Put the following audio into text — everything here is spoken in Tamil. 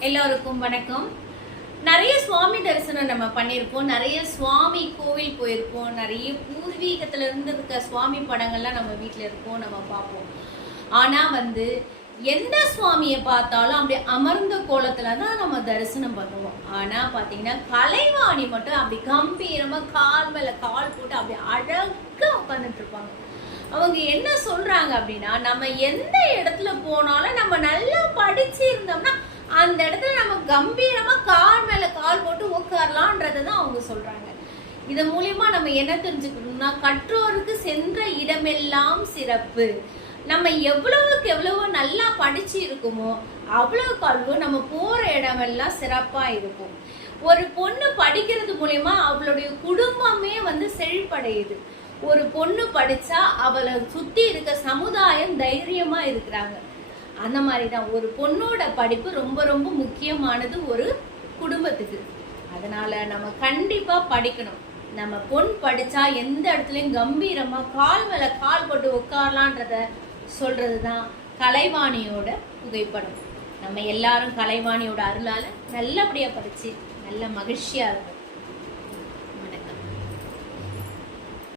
எல்லோருக்கும் வணக்கம். நிறைய சுவாமி தரிசனம் நம்ம பண்ணியிருப்போம், நிறைய சுவாமி கோவில் போயிருப்போம், நிறைய பூர்வீகத்துல இருந்து இருக்க சுவாமி படங்கள்லாம் நம்ம வீட்டில் இருப்போம், நம்ம பார்ப்போம். ஆனா எந்த சுவாமியை பார்த்தாலும் அப்படி அமர்ந்த கோலத்துல தான் நம்ம தரிசனம் பண்ணுவோம். ஆனா பாத்தீங்கன்னா கலைவாணி மட்டும் அப்படி கம்பீரமா கால் மேல கால் போட்டு அப்படி அழகா உட்காந்துட்டு இருப்பாங்க. அவங்க என்ன சொல்றாங்க அப்படின்னா, நம்ம எந்த இடத்துல போனாலும் நம்ம நல்லா படிச்சு இருந்தோம்னா அந்த இடத்துல நம்ம கம்பீரமா கால் மேல கால் போட்டு உட்காரலான்றதான் அவங்க சொல்றாங்க. இது மூலியமா நம்ம என்ன தெரிஞ்சுக்கணும்னா, கற்றோருக்கு சென்ற இடமெல்லாம் சிறப்பு. நம்ம எவ்வளவுக்கு எவ்வளவோ நல்லா படிச்சு இருக்குமோ அவ்வளவுக்கு அவ்வளவு நம்ம போற இடமெல்லாம் சிறப்பா இருக்கும். ஒரு பொண்ணு படிக்கிறது மூலியமா அவளுடைய குடும்பமே செழிப்படையுது. ஒரு பொண்ணு படிச்சா அவளை சுத்தி இருக்க சமுதாயம் தைரியமா இருக்கிறாங்க. அந்த மாதிரிதான் ஒரு பொண்ணோட படிப்பு ரொம்ப ரொம்ப முக்கியமானது ஒரு குடும்பத்துக்கு. அதனால நம்ம கண்டிப்பா படிக்கணும். நம்ம பொண் படிச்சா எந்த இடத்துலயும் கம்பீரமா கால் மேல கால் போட்டு உட்காரலான்றத சொல்றதுதான் கலைவாணியோட புகைப்படம். நம்ம எல்லாரும் கலைவாணியோட அருளால நல்லபடியா படிச்சு நல்ல மகிழ்ச்சியா இருக்கும்.